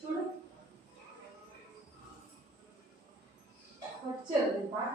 చూడు వచ్చారు పాట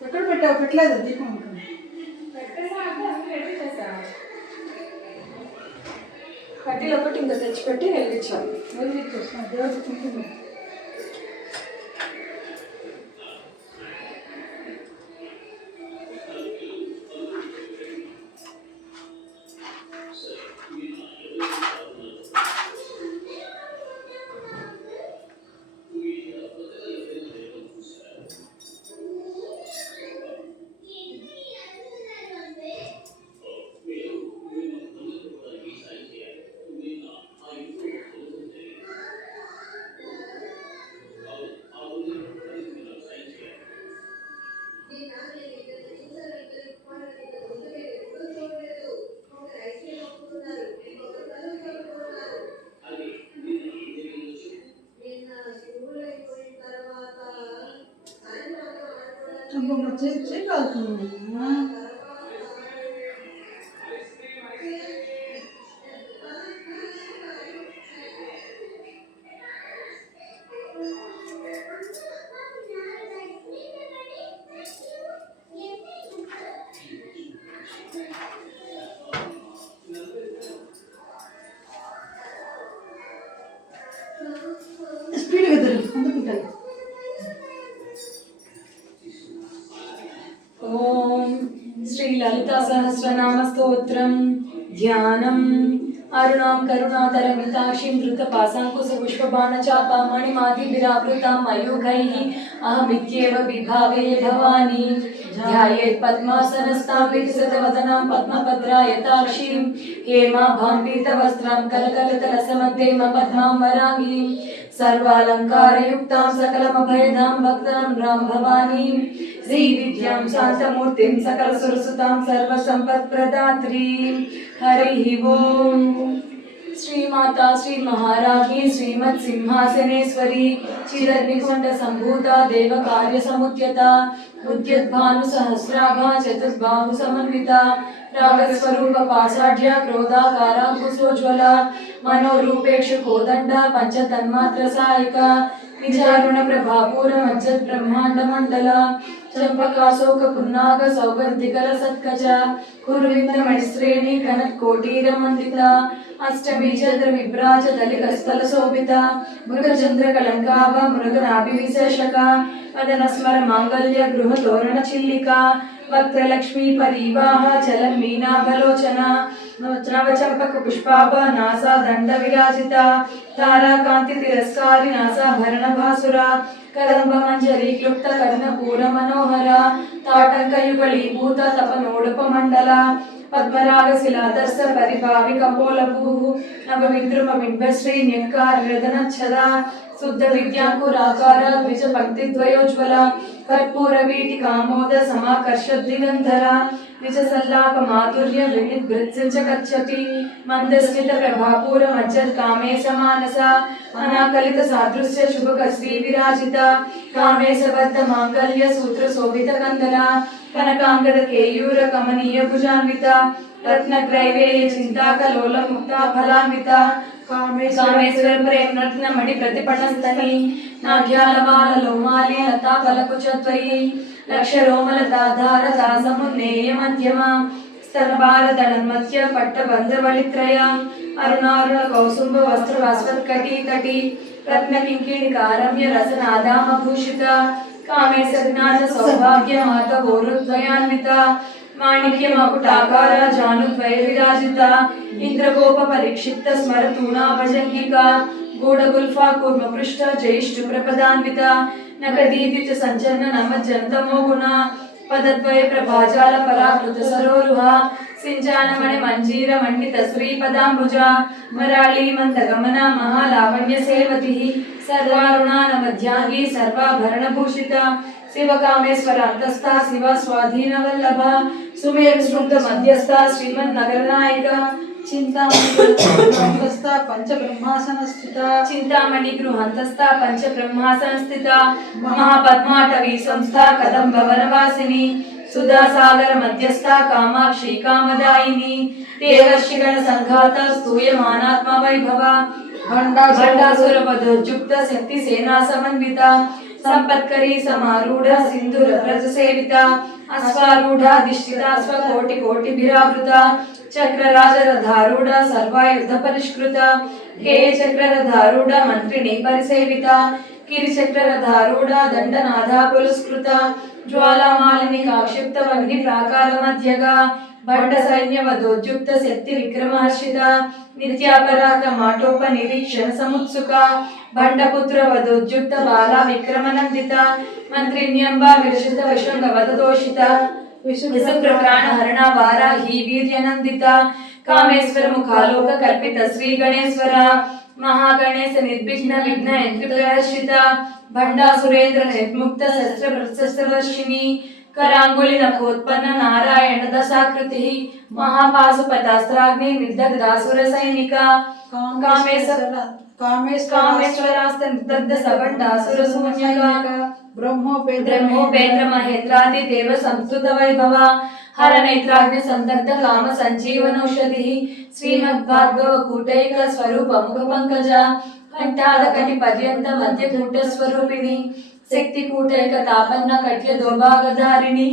ఎక్కడ పెట్టావు? పెట్టలేదు దీపం కట్టెలు ఒకటి ఇంకా తెచ్చిపెట్టి వెలిగించాలి. దేవుడు తింటుంది. చేసి కాలుతుంది. స్పీడ్గా తిరుగు అందుకుంటాయి. ఓం శ్రీ లలితా సహస్రనామ స్తోత్రం ధ్యానం. అరుణాం కరుణాతరమితాక్షిం ధృతపాశాంకుశ పుష్పబాణచాపాం మణిమాదిభిరావృతాం మయూఖైః అహమిత్యేవ విభావే భవాని ధ్యాయేత్ పద్మాసనస్థాం వికసితవదనాం పద్మభద్రాయతాక్షీం హేమాభాం పీతవస్త్రాం కలకలతలసమధ్యేమ పద్మాం వరాంగీం సర్వాలంకారయుక్తాం సకలమభయదాం భక్తాం రాం భవానీం శ్రీ విద్యాం శాంతమూర్తిం సకల సురసుతాం సర్వసంపత్ప్రదాత్రీం. హరి ఓం. శ్రీమాతా శ్రీ మహారాజ్ఞి శ్రీమత్ సింహాసనేశ్వరి చిరగ్నికొండ సంభూత దేవ కార్య సముద్యత ఉద్యద్భాను సహస్రాభా చతుర్బాహు సమన్విత రాగస్వరూప పాషాఢ్య క్రోధాకారాంకుశోజ్వల మనోరూపేక్షు కోదండ పంచతన్మాత్ర సాయిక నిజారుణ ప్రభాపూర మజ్జత్ బ్రహ్మాండ మండల చంపకాశోక పున్నాగ సౌగంధికర సత్కచ కుర్వింద మణిశ్రేణి కనత్ కోటీర మండిత అష్టబీజద్ర విభ్రాజ దళిక స్థల శోభిత మృగచంద్ర కళంకాభ మృగనాభి విశేషక వదన స్మర మాంగళ్య గృహ తోరణ చిల్లిక వక్రలక్ష్మీ పరివాహ చలం మీనాభలోచన నవచంపక పుష్పాభ నాసా దండ విరాజిత తారాకాంతి తిరస్కారి నాసాభరణ భాసుర కదంబ మంజరి క్లుప్త కర్ణపూర మనోహర తాటంకయుగళీభూత తపనోడప మండల పద్మరాగ శిలాదర్శ పరిభావి కపోలభూ నవవిద్రుమ బింబశ్రీ న్యక్కారదనచ్చద శుద్ధ విద్యాంకురాకార ద్విజ పంక్తి ద్వయోజ్వల కర్పూర వీటి కామోద సమాకర్ష దిగంధర నిజ సల్లాప మాధుర్య వినిద్భృత్సించ గచ్చతి మందస్మిత ప్రభాపూర మజ్జత్ కామేశ మానస అనాకలిత సాదృశ్య శుభక శ్రీ విరాజిత కామేశ బద్ధ మాంగళ్య సూత్ర శోభిత కందర కనకాంగద కేయూర కమనీయ భుజాన్విత రత్నగ్రైవేయ చింతాకలోల ముక్తా ఫలాన్విత కామేశ్వర ప్రేమ రత్న మణి ప్రతిపటస్తని నాగ్యాలమాల లోమాలి లతా ఫలకుచత్వయి లక్ష రోమల దాధార దాసమున్నేయ మధ్యమ స్తన భారతన్మధ్య పట్టబంధ బలిత్రయ అరుణారుణ కౌసుంభ వస్త్ర వాస్వత్కటి కటి రత్న కింకిణి కారమ్య రసనాదామ భూషిత कामे सज्ञात सौभाग्य मातवोरुद्वयान्विता माणिक्य मकुटाकार जानुद्वय विराजिता इंद्रगोप परीक्षित स्मरतूणा भजंगिका गूढ़गुल्फा कूर्म पृष्ठ जयिष्ठु प्रपदान्विता नकदीदित संचन्न नमज्जन्तमो गुणा पदद्वय प्रभाजाल पराकृत सरोरुहा सिंचानमणि मंजीर मंडित श्रीपदाम्बुजा मराली मंदगमना महालावण्य सेवती सर्वारुणा नवध्यागी सर्वाभरणभूषिता शिवकामेश्वरान्तस्था शिव स्वाधीन वल्लभा सुमेर स्मृत मध्यस्था श्रीमन्नगर नायिका चिंतामणि पंच ब्रह्मासन स्थिता चिंतामणि गृहांतस्था पंच ब्रह्मासन स्थिता महापद्माटवी संस्था कदंब वनवासिनी सुधा सागर मध्यस्था कामाक्षी कामदायिनी देवर्षिगण संघात स्तूयमानात्मा वैभवा भंडासुर वधोजुक्त शक्ति सेना समन्विता संपत्करी समारूढ़ सिंधुर व्रज सेविता अश्वारूढ़ाधिष्ठिता स्वकोटि कोटिभिरावृता चक्रराजरधारूढ़ सर्वायुध परिष्कृता हे चक्ररधारूढ़ मंत्रिणी परिसेविता किरिचक्ररधारूढ़ दंडनाथा पुरस्कृता ज्वालामालिनी काक्षिप्त वह्नि प्राकार मध्यगा भट्ट सैन्य वधोजुक्त शक्ति विक्रमहर्षिता नित्यापराक्रमाटोप निरीक्षण समुत्सुका भंडपुत्र वधोजुक्त बाला विक्रमनंदिता मंत्रिण्यंबा विरचित विशंगवदोषिता विसुप्रप्राण हरणा वाराही वीर्यनंदिता कामेश्वर मुखालोक कल्पित श्री गणेश्वरा महागणेश निर्विघ्न विघ्न यंत्रिप्रहर्षिता भंडा सुरेंद्र निर्मुक्त शस्त्र प्रशस्त्रवर्षिणी करांगुली नखोत्पन्न नारायण दशाकृति महापाशुपतास्त्राग्नि निर्दग्धासुर सैनिका कामेश्वरास्त निर्दग्ध सभंडासुर शून्यका ब्रह्मोपेन्द्र महेन्द्रादि देव संस्तुत वैभवा हर नेत्राग्नि संदग्ध काम संजीवनौषधि श्रीमद्भागवत कूटैक स्वरूप मुख पंकजा कंठाद कटि पर्यंत मध्य कूट स्वरूपिणी शक्ति कूटैक तापन्न कट्य दोभागधारिणी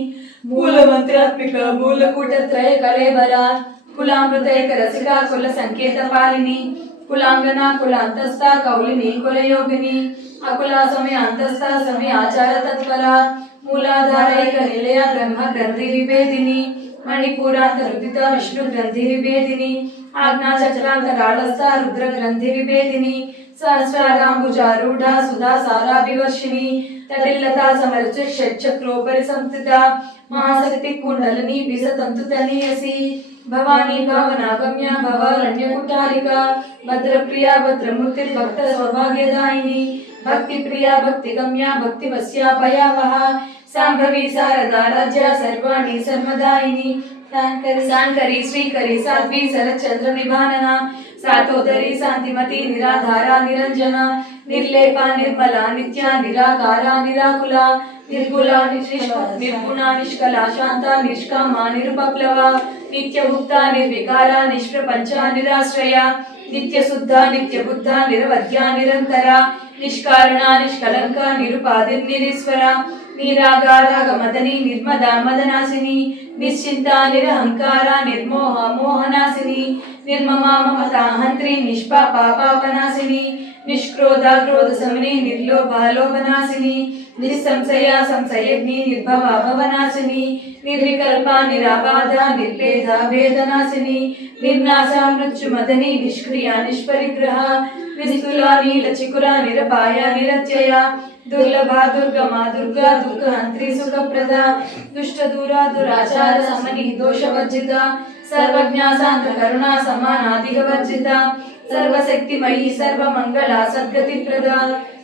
मूल मंत्रात्मिक मूल कूट त्रय कलेबरा कुलामृतैक रसिका कुल संकेत पालिनी कुलांगना कुलांतस्था कौलिनी कुलयोगिनी अकुला समय अंतस्था समय आचार तत्परा मूलाधारैक निलय ब्रह्म ग्रंथि विभेदिनी मणिपुरांत रुदित विष्णु ग्रंथि विभेदिनी आज्ञा चक्रांतरालस्था रुद्र ग्रंथि विभेदिनी सहस्रारांबुजारूढ़ा सुधा साराभिवर्षिणी तटिल्लता समर्चित षट्चक्रोपरि संस्थिता महाशक्ति कुंडलिनी विसतंतुतनीयसी भवानी भावनागम्या भवारण्यकुटारिका भद्रप्रिया भद्रमूर्ति भक्त सौभाग्यदायिनी भक्ति प्रिया भक्तिगम्या भक्तिवस्या भयावहा सांभवी शारदा राज्या सर्वाणि सर्वदायिनी शांकरी श्रीकरी साध्वी शरच्चंद्र निभानना सातोदरी शांतिमती निराधारा निरंजना निर्लेपा निर्मला नित्या निराकारा निराकुला निर्गुला निर्गुणा निष्कला शांता निष्कामा निरुपप्लवा नित्यमुक्ता निर्विकारा निष्प्रपंचा निराश्रया नित्यशुद्धा नित्यबुद्धा निरवध्या निरंतरा निष्कारणा निष्कलंका निरुपाधिर्निरीश्वरा निरागारागमदनी निर्मदा मदनासिनी निश्चिंता निरहंकारा निर्मोह मोहनासिनी निर्ममा ममता हंत्री निष्पापा पापनासिनी निष्क्रोधा क्रोध समनी निर्लोभा लोभनासिनी निस्संशया संशयग्नि निर्भवा भवनासिनी निर्विकल्पा निराबाधा निर्भेदा भेदनासिनी निर्नाशा मृत्युमदनी निष्क्रिया निष्परिग्रहा निस्तुला नीलचिकुरा निरपाया निरत्यया दुर्लभा दुर्गमा दुर्गा दुःखहंत्री सुखप्रदा दुष्ट दूरा दुराचार समनी दोषवर्जिता सर्वज्ञा शांत करुणा समानाधिगवर्जिता सर्वशक्तिमयी सर्वमंगला सद्गतिप्रदा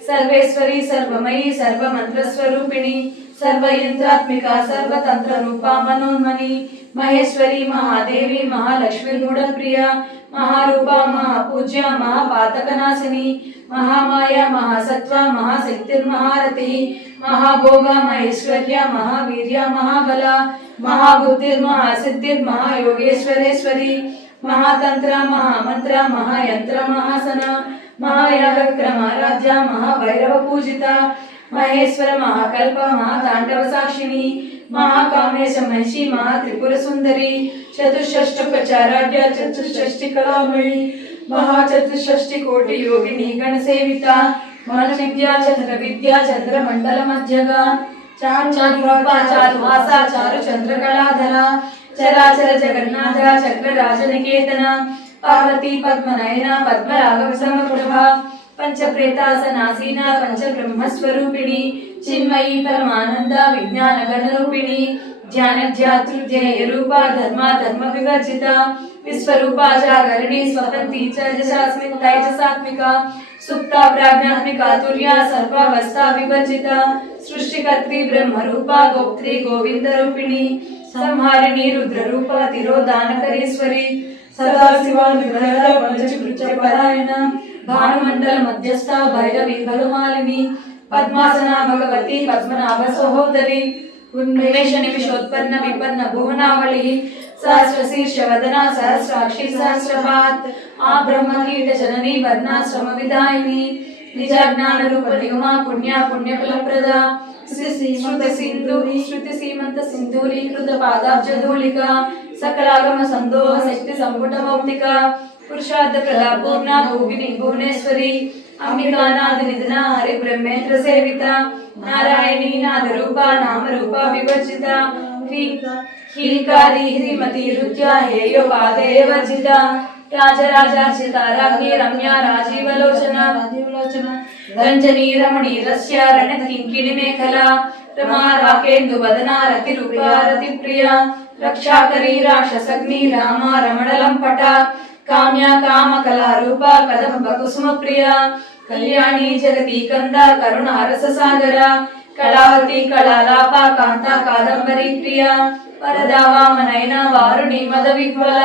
सर्वेश्वरी सर्वमयी सर्वमंत्रस्वरूपिणी सर्वयंत्रात्मिका सर्वतंत्र रूपा मनोन्मनी महेश्वरी महादेवी महालक्ष्मी मूढ़प्रिया महारूपा महापूज्या महापातकनाशिनी महामाया महासत्वा महाशक्तिर्महारथी महाभोगा महेश्वर्या महावीर्या महाबला महाबुद्धिर्महासिद्धिर्महायोगेश्वरेश्वरी महातंत्र महामंत्र महायंत्र महासना महायागक्रमाराध्या महाभैरव पूजिता महेश्वर महाकल्प महातांडव साक्षिणी महाकामेश महिषी महात्रिपुर सुंदरी चतुष्षष्टोपचाराढ्य चतुष्षष्टि कलामयी महाचतुष्षष्टि कोटि योगिनी गण सेविता మన విద్యా చంద్ర విద్యా చంద్ర మండల మధ్యగా చారు చారురూప చారుహాస చారు చంద్రకళాధర చరాచర జగన్నాథ చక్ర రాజనికేతన పార్వతీ పద్మనయన పద్మరాగ సమప్రభ పంచప్రేతాసనాసీన పంచ బ్రహ్మస్వరూపిణి చిన్మయీ పరమానంద విజ్ఞాన గణరూపిణి ధ్యాన ధ్యాతృధ్యేయ రూప ధర్మ ధర్మ వివర్జిత విశ్వరూప జాగరణి స్వతంతి తైజసాత్మిక సుప్త ప్రాజ్ఞాత్మిక తుర్య సర్వావస్థా వివర్జిత సృష్టికర్త్రి బ్రహ్మరూప గోప్త్రి గోవింద రూపిణి సంహారిణి రుద్రరూప తిరోదానకరీశ్వరి సదాశివ విగ్రహ పంచకృత్య పరాయణ భానుమండల మధ్యస్థ భైరవి భగమాలిని పద్మాసన భగవతి పద్మనాభ సహోదరి ఉన్మేష నిమిషోత్పన్న విపన్న భువనావళి సహస్ర శీర్ష వదన సహస్రాక్షి సహస్రపాత్ ఆ బ్రహ్మ కీట జనని వర్ణాశ్రమ విదాయిని నిజ జ్ఞాన రూప నిగమ పుణ్య పుణ్యఫలప్రద శృతి సీమంత సింధూరీకృత పాదాబ్జధూళిక సకలాగమ సందోహ శక్తి సంపుట మౌక్తిక పురుషార్థ ప్రదా పూర్ణ భోగిని భువనేశ్వరి అంబికానాథ నిధన హరి బ్రహ్మేంద్ర సేవిత నారాయణీ నాద రూప నామ రూప వివర్జిత హీకారి హ్రీమతి రుద్య హేయో పాదే వర్జిత రాజరాజార్చిత రాజ్ఞి రమ్య రాజీవలోచన రంజనీ రమణీ రస్య రణ కింకిణి మేఖల రమా రాకేందు వదన రతి రూప రతి ప్రియ రక్షాకరీ రాక్షసగ్ని రామ రమణలం పట కామ్య కామ కళారూప కదంబ కుసుమ ప్రియ కళ్యాణి జగతి కంద కరుణ రస సాగర కళావతి కళాలాప కాంత కాదంబరి ప్రియ వరదా వామనయన వారుణి మద విహ్వల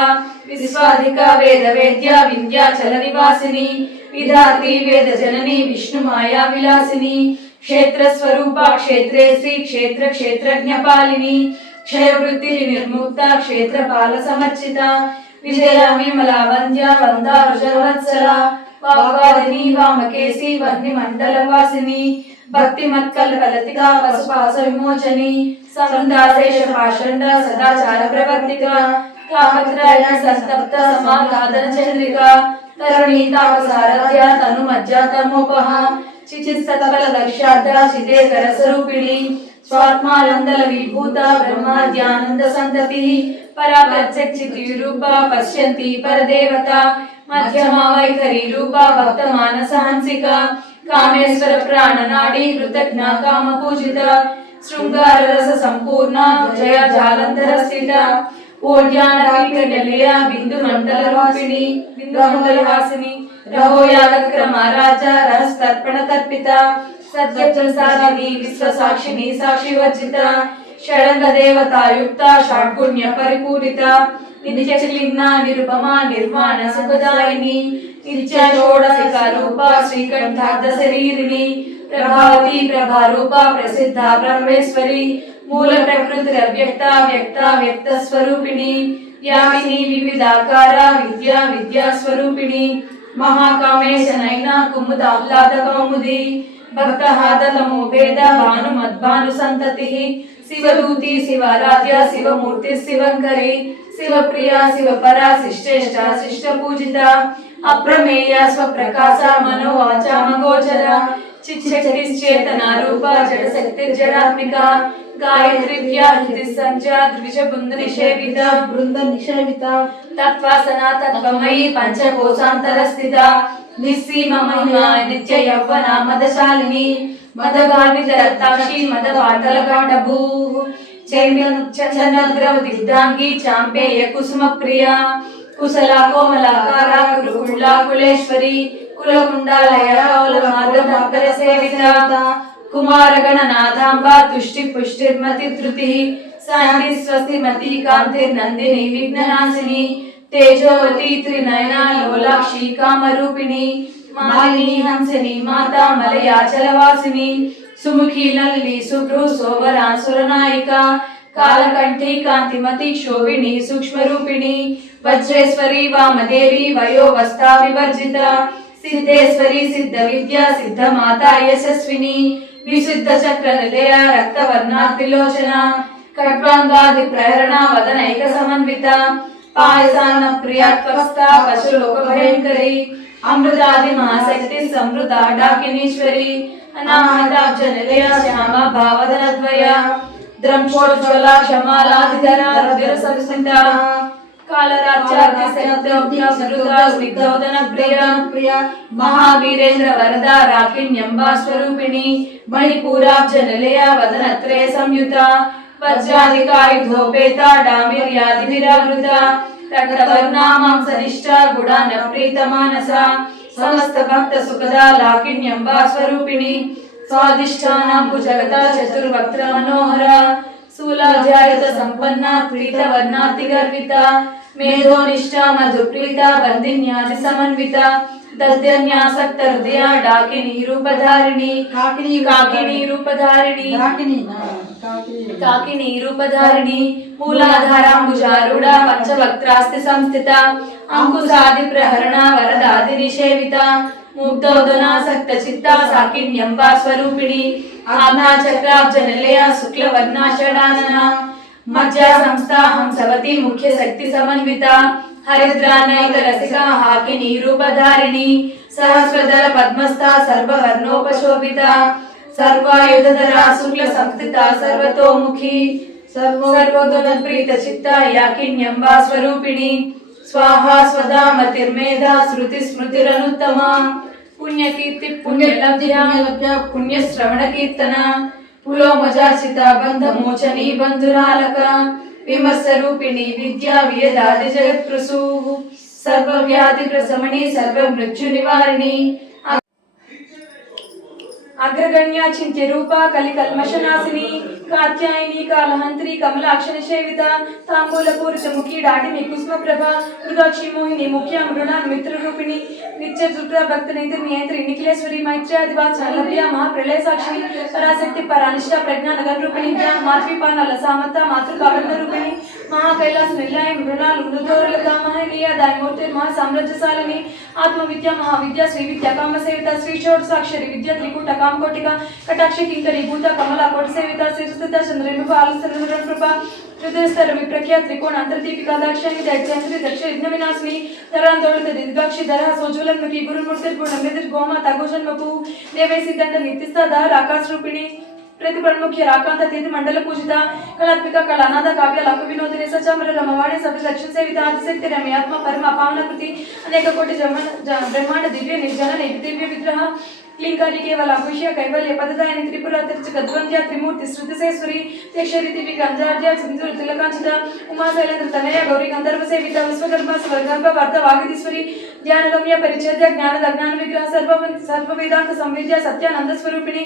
విశ్వాధిక వేద వేద్య వింధ్యాచల నివాసిని విధాత్రి వేద జనని విష్ణు మాయా విలాసిని క్షేత్ర స్వరూప క్షేత్రే శ్రీ క్షేత్ర క్షేత్రజ్ఞ పాలిని క్షయవృత్తి నిర్ముక్త క్షేత్రపాల సమర్చిత విజయామి మలావంద్య వందారుజవత్సల వాగ్వాదిని వామకేసి వహ్ని మండల వాసిని భక్తి మత్కల్పలతిక పశుపాస విమోచని సముదాశేష పాషండ సదాచార ప్రవర్తిక కామత్రాయణ సంతప్త సమాధాన చంద్రిక తరుణీ తాపసారథ్య తను మజ్జా తమోపహ చిచిత్సత్ఫల లక్ష్యార్థ చిదేకర స్వరూపిణి స్వాత్మానందల విభూత బ్రహ్మాద్యానంద సంతతి పరా ప్రత్యక్షితి రూప పశ్యంతి పరదేవత మధ్యమా వైఖరి రూప భక్త మానస హంసిక కామేశ్వర ప్రాణనాడి కృతజ్ఞ కామ పూజిత శృంగార రస సంపూర్ణ జయ జాలంధర స్థిత ఓడ్యాన పీఠ నిలయ బిందు మండల రూపిణి బిందు మండల వాసిని రహోయాగ క్రమ రాజా రహస్తర్పణ తర్పిత సత్య ప్రసాదిని విశ్వ సాక్షిని సాక్షి వర్జిత షడంగ దేవతాయుక్త షాడ్గుణ్య పరిపూరిత నిత్యలింగ నిరుపమ నిర్వాణ సుఖదాయిని నిత్య షోడశిక రూప శ్రీకంఠార్థ శరీరిణి ప్రభావతి ప్రభారూప ప్రసిద్ధ బ్రహ్మేశ్వరి మూల ప్రకృతి అవ్యక్త వ్యక్త వ్యక్త స్వరూపిణి యామిని వివిధాకార విద్యా విద్యా స్వరూపిణి మహాకామేశనైన కుముదాహ్లాద కౌముది భక్తహాదతమో భేద భాను మద్భాను సంతతి శివదూతి శివారాధ్య శివమూర్తి శివంకరి శివప్రియ శివపరా శిష్టేష్ట శిష్ట పూజిత అప్రమేయ స్వప్రకాశ మనోవాచ మగోచర చిచ్చక్తిశ్చేతన రూప జడశక్తి జడాత్మిక గాయత్రి వ్యాహృతి సంధ్యా ద్విజ బృంద నిషేవిత తత్వాసన తత్వమయీ పంచకోశాంతర స్థిత నిస్సీమ మహిమా నిత్య యవ్వన మదశాలిని మదగార్విత రక్తాక్షి మద పాటల గాఢభూ చందనగ్రవ దిగ్ధాంగి చాంపేయ కుసుమ ప్రియ కుశల కోమలాకార గురుకుండ కులేశ్వరి కులకుండాలయ మార్గ సేవిత కుమారగణ నాథాంబ తుష్టి పుష్టిర్మతి ధృతి శాంతి స్వస్తిమతి కాంతిర్నందిని విఘ్ననాశిని తేజోవతి త్రినయన లోలాక్షి కామరూపిణి మాలిని హంసిని మాతా మలయాచలవాసిని సుముఖి లల్లి సుభృ శోభరాసురనాయిక కాలకంఠి కాంతిమతి శోభిని సూక్ష్మరూపిణి వజ్రేశ్వరి వామదేవి వయోవస్థా వివర్జిత సిద్ధేశ్వరి సిద్ధ విద్య సిద్ధ మాతా యశస్విని విశుద్ధ చక్ర నిలయ రక్తవర్ణ త్రిలోచన ఖడ్వాంగాది ప్రేరణ వదనైక సమన్విత పాయసాన ప్రియాత్వస్థ పశులోక భయంకరి अमृतादि महाशक्ति समृता डाकिनीश्वरी अनाहताब्ज निलया श्यामा भावधनद्वया द्रंशोज्ज्वला क्षमालाधिधरा रुधिरसंस्मिता कालराज्याति सत्योग्यमृता स्निग्धोदन प्रिया महावीरेन्द्र वरदा राकिण्यम्बा स्वरूपिणी मणिपूराब्ज निलया वदनत्रय संयुता वज्राधिकायुधोपेता डाम्बीर्यादिभिरावृता रक्तवर्णा मांसनिष्ठा गुडान प्रीतमानसा समस्त भक्त सुखदा लाकिण्यम्बा स्वरूपिणी स्वादिष्ठानां भुजगता चतुर्वक्त्र मनोहरा शूलाध्यायुत संपन्ना प्रीतवर्णातिगर्विता मेधोनिष्ठा मधुप्रीता बन्दिन्यादि समन्विता दध्यन्यासक्त हृदया डाकिनी रूपधारिणी काकिनी रूपधारिणी मूलाधाराम्बुजारूढ़ा पंचवक्त्रास्ति संस्थिता अंकुशादि प्रहरणा वरदादि निषेविता मुग्धोदनासक्त चित्ता साकिन्यम्बा स्वरूपिणी आज्ञा चक्राब्ज निलया शुक्ल वर्णाषडानना मज्जा संस्था हंसवती मुख्य शक्ति समन्विता हरिद्रा नैक रसिका हाकिनी रूपधारिणी सहस्रदल पद्मस्था सर्ववर्णोपशोभिता सर्वायुधधरा शुक्ल संस्थिता सर्वतोमुखी सर्वोदन प्रीत चित्ता याकिन्यम्बा स्वरूपिणी स्वाहा स्वधा मतिर्मेधा श्रुति स्मृतिरनुत्तमा पुण्यकीर्ति पुण्यलब्ध्या पुण्यश्रवण कीर्तना पुलोमजाचिता बंध मोचनी बंधुरालका विमर्श रूपिणी विद्या वेदादि जगत्प्रसू सर्वव्याधि प्रशमनी सर्व मृत्यु निवारिणी अग्रगण्या चिंत्य रूपा कलिकल्मषनाशिनी कात्यायनी कालहंत्री कमलाक्ष निषेविता तांबूल पूरित मुखी डाटिनी कुसुम प्रभा मृगाक्षी मोहिनी मुख्या मृणाल मित्र रूपिणी नित्य दुर्गा भक्त निधि नियंत्री निखिलेश्वरी मैत्र्यादिवाद लभ्या महाप्रलय साक्षिणी पराशक्ति परानिष्ठा प्रज्ञा नगर रूपिणी ज्ञान मातृपान लसामता मातृकाबंध रूपिणी महाकैलास निलय मृणाल मृदोरलता महनीय दायमूर्ति महासाम्राज्यशालिनी आत्मविद्या महाविद्या श्री विद्या काम सेविता श्री षोड साक्षरी विद्या त्रिकूट काम कोटिका कटाक्ष किंकरी भूत कमला कोट सेविता श्रीस्थिता चंद्रेणु बालचंद्र कृपा हृदयस्तर विप्रख्या त्रिकोण अंतर्दीपिका दाक्षायणी दैत्यंत्री दक्ष यज्ञ विनाशिनी तरांदोलित दिग्गाक्षी धरा सोज्वलन मुखी गुरुमूर्ति गुणमेदिर गोमाता गोजन्मपु देवे सिद्धंड नित्यस्था धार आकाश रूपिणी प्रतिपन्मुख्य राकांत तीर्थ मंडल पूजिता कलात्मिका कलानाद काव्य लाभ विनोदिनी सचामर रमवाणी सब दक्षिण सेविता आदिशक्ति रम्यात्मा परम पावन कृति अनेक कोटि ब्रह्मांड दिव्य निर्जन दिव्य विग्रह क्लींकाली केवल अभुष्य कैवल्य पददायिनी त्रिपुरा त्रिचकद्वंद्या त्रिमूर्ति श्रुतिसेश्वरी तेक्षरी दिव्य गंजार्या सिंधुर तिलकांचिता उमा शैलेंद्र तनया गौरी गंधर्व सेविता विश्वकर्म स्वर्गर्भ वर्ध वागीश्वरी ध्यानगम्य परिच्छेद्य ज्ञान अज्ञान विग्रह सर्व वेदांत संविद्या सत्यानंद स्वरूपिणी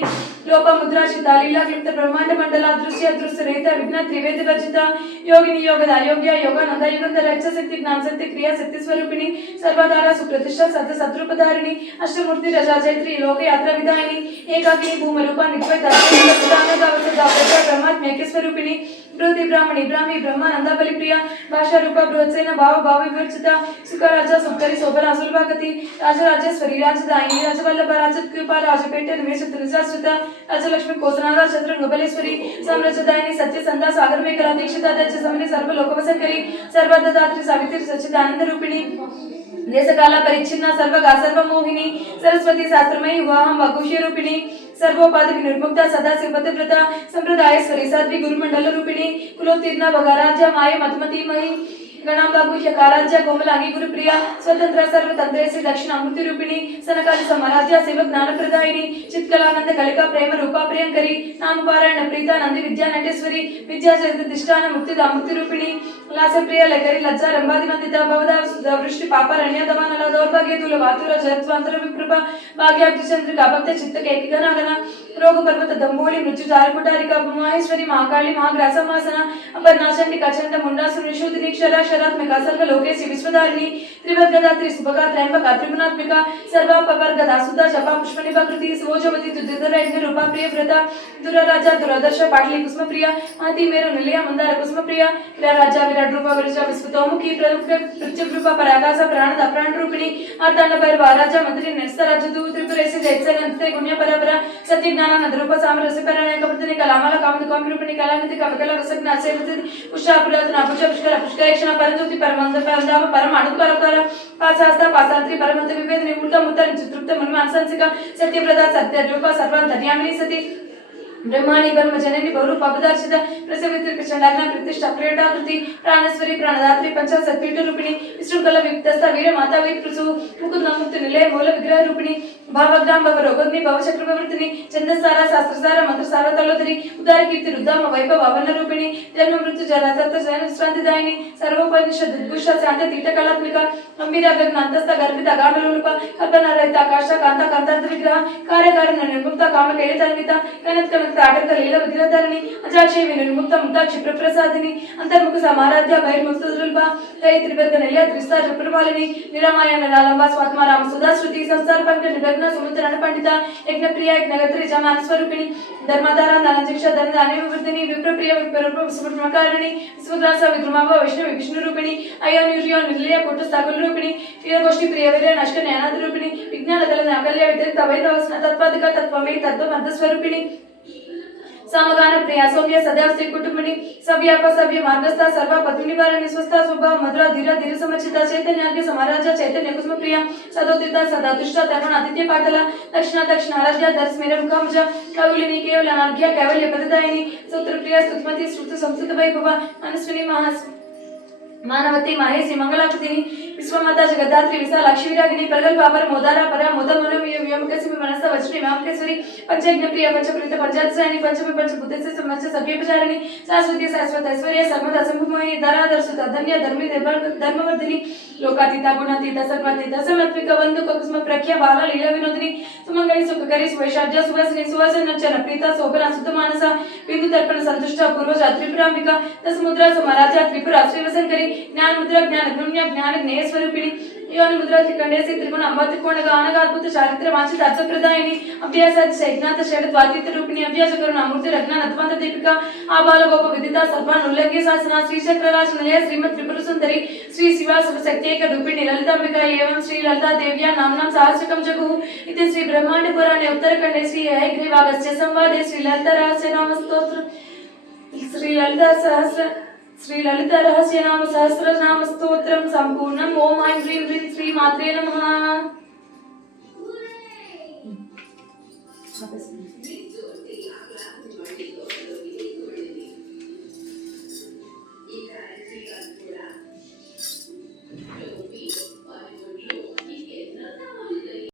लोप मुद्राचिता लीला क्लिप्त ब्रह्मांड मंडला दृश्य दृश्य रहित विघ्न त्रिवेद वर्जिता योगिनी योगद अयोग्य योगानंद युगंधर शक्ति ज्ञान शक्ति क्रिया शक्ति स्वरूपिणी सर्वधारा सुप्रतिष्ठा सत्य शत्रुपधारिणी अष्टमूर्ति रजा जयत्री लोक यात्रा विधायिनी एकाकिनी भूमरूपा निद्वैत ब्रह्मात्म्य स्वरूपिणी बृहति ब्राह्मणी ब्राह्मी ब्रह्मानंदा बलिप्रिया भाषा रूपा बृहत्सेना भाव भाव विवर्जिता सुखराजा सुकरी शोभना सुलभागति राजराजेश्वरी राजदायिनी राजवल्लभ राजकृपा राजपेट निवेश त्रिजाश्रिता राजलक्ष्मी कोसनादा चंद्र नोबलेश्वरी साम्राज्यदायिनी सत्यसंधा सागर में कला दीक्षिता दक्ष समनी सर्व लोकवसंकरी सर्वदात्री सावित्री सच्चिदानंद रूपिणी देशकाल परिच्छिन्ना सर्वगा सर्वमोहिनी सरस्वती शास्त्रमयी विवाहं वघुष्य रूपिणी सर्वोपाधि निर्मुक्ता सदा शिवपतिव्रता संप्रदायेश्वरी साध्वी गुरुमंडल रूपिणी कुलोत्तीर्णा भगाराज्य माये मधुमती मही गणांबागुह्य काराज्य कोमलांगी गुरुप्रिया स्वतंत्र सर्वतंत्रेसी दक्षिणामूर्ति रूपिणी सनकादि समाराध्य सेव ज्ञान प्रदायिनी चित्कलानंद कलिका प्रेम रूपा प्रियंकरी नामपारायण प्रीता नंदी विद्या नटेश्वरी विद्या जगदिष्टान मुक्ति रूपिणी लास्य प्रिय लकरी लज्जा रंभादिवंदिता भवदा वृष्टि पापरण्य दवानला दौर्भाग्य तुल वातुर जत्वांतर विप्रभा भाग्याब्धिचंद्रिका भक्त चित्त केकि घना घना रोग पर्वत दंबोली मृत्यु जारकुटारिका माहेश्वरी महाकाली महाग्रासमासना अपर्णाचंडिका चंड मुंडासुर निशूदिनी क्षरा शरात्मिका सर्व लोकेशी विश्वधारिणी त्रिभद्रदात्री सुभगा त्रयंबका त्रिगुणात्मिका सर्वापवर्गदा सुधा जपा पुष्पनिभाकृति सोजवती दुर्धर यज्ञ रूपा प्रिय व्रता दुरराजा दुरादर्श पाटली कुसुम प्रिया माती मेरु निलया मंदार कुसुम प्रिया राजा विराट रूपा विरजा विश्वतोमुखी प्रत्यभ रूपा परागासा प्राण प्राण रूपिणी आतांड भैरव राजा मंत्री नेस्तराज दू त्रिपुरेसी जैत्सनंते गुण्य परपरा सत्य ज्ञानानंद रूप सामरस्य परायण कपृतनि कलामाला कामद काम रूपिणी कलानिधि कमकला रसज्ञ सेवित उषापुरातन अपुष पुष्कर पुष्करेक्षण परज्योति परमंद परंदाम परम अणुकर पासास्ता पासांत्री परमंत विभेद निपुण अमृतमुत्तर चित्रुक्त मन्मांसंसिका सत्यप्रदा सत्यरूपा सर्वान्तर्यामिनी सती ब्रह्माणी ब्रह्म जननी बहुरूप अपदर्शित प्रसवित्री प्रचंडाग्ना प्रतिष्ठा प्रेटाकृति प्राणेश्वरी प्राणदात्री पंचाशत्पीठ रूपिणी विष्णुकल विक्तस्थ वीर माता विप्रसु मुकुंद मुक्त निलय मूल विग्रह रूपिणी भावग्राम भव रोगग्नि भव चक्र प्रवर्तिनी छंदसारा शास्त्रसार मंत्रसार तलोदरी उदार कीर्ति रुद्धाम वैभव अवन रूपिणी जन्म मृत्यु जरा तत्व जैन विश्रांतिदायिनी सर्वोपनिषद उद्घुष्ट शांत तीर्थ कलात्मिका गंभीर गगनांतस्थ गर्भित अगाम रूप कल्पना रहित आकाश कांता कांतार्थ विग्रह कार्यकारण निर्मुक्त काम केलितन्विता कनत कनक ताटक लीला विग्रहधरणी अजाक्षी विनिर्मुक्त मुक्ता क्षिप्र प्रसादिनी अंतर्मुख समाराध्य बहिर्मुक्त दुर्लभा त्रय त्रिवर्ग निलय त्रिस्तार प्रपालिनी निरामय निरालंबा स्वात्मा राम सुधा श्रुति संसार पंक निगग्न समुद्रण पंडिता यज्ञ प्रिया यज्ञगत्री जमान स्वरूपिणी धर्मधारा धनंजिक्षा धन दानव वर्धिनी विप्रप्रिय विप्ररूप विस्मरणकारिणी विश्वग्रास विक्रमाभ वैष्णव विष्णु रूपिणी अयोनिर्यो निलय कोट स्थाकुल रूपिणी वीरगोष्ठी प्रियवीर नष्ट ज्ञानाद रूपिणी विज्ञान कल नागल्य व्यतिरिक्त वैधवस्न तत्पादिक तत्वमे तत्व मध्य स्वरूपिणी सामगान प्रिया सौम्य सदैव श्री कुटुंबिनी सव्याप सव्य मार्गस्था सर्व पत्नी निवारण स्वस्था स्वभाव मधुरा धीर धीर समचिता चैतन्य समाराजा चैतन्य कुसुम प्रिया सदोदिता सदा दुष्टा तरुण आदित्य पाटला दक्षिणा दक्षिण आराध्या दर्शमेर मुखमज कौलिनी केवल अनार्घ्य कैवल्य पददायिनी सूत्र प्रिया स्तुतिमती श्रुत संस्कृत वैभव मनस्विनी महास मानवती माहेशी मंगलाकृतिनी विश्वमाता जगद्धात्री विशालाक्षी विरागिनी प्रगल्भापर मोदारा परा मोदमन व्योमकसी मनस्थ वज्री व्योमकेश्वरी पंचयज्ञ प्रिय पंचप्रीत पंचायनी पंचमी पंचभूतेसे समस्त सभ्यपचारिणी शाश्वती शाश्वत ऐश्वर्य सर्वदा संभूमयी धराधर सुत धन्य धर्मी धर्मवर्धिनी लोकातीता गुणातीता सर्वातीता समत्विक बंधुक कुसुम प्रख्या बाला लीला विनोदिनी सुमंगली सुखकरी स्वैशाढ्य सुवासिनी सुवासन नच्चन प्रीता शोभना सुत मानसा बिंदु तर्पण संतुष्ट पूर्वजा त्रिपुरांबिका दस मुद्रा समाराजा त्रिपुरा श्रीवसंकरी ज्ञान मुद्रा ज्ञान गुण्य ज्ञान ज्ञेय स्वरूपिणी योनि मुद्रा त्रिकंडेसी त्रिगुण अंबा त्रिकोण गानग अद्भुत चारित्र वांछित अर्थप्रदायिनी अभ्यासादि सैज्ञात षड द्वातीत रूपिणी अभ्यास करुण अमूर्ति रत्न नत्वंत दीपिका आबाल गोप विदिता सर्वान उल्लेख्य शासना श्री चक्रराज निलय श्रीमद त्रिपुर सुंदरी श्री शिवा शिवशक्त्यैक रूपिणी ललितांबिका एवं श्री ललिता देव्या नाम्नां सहस्रकं जगुः इति श्री ब्रह्मांड पुराणे उत्तरखंडे श्री हयग्रीवागस्त्य संवादे श्री ललिता रहस्य नाम स्तोत्र श्री ललिता रहस्य नाम सहस्र नाम स्तोत्रम संपूर्णम ओम ऐं ह्रीं ह्रीं श्री मात्रे नमः।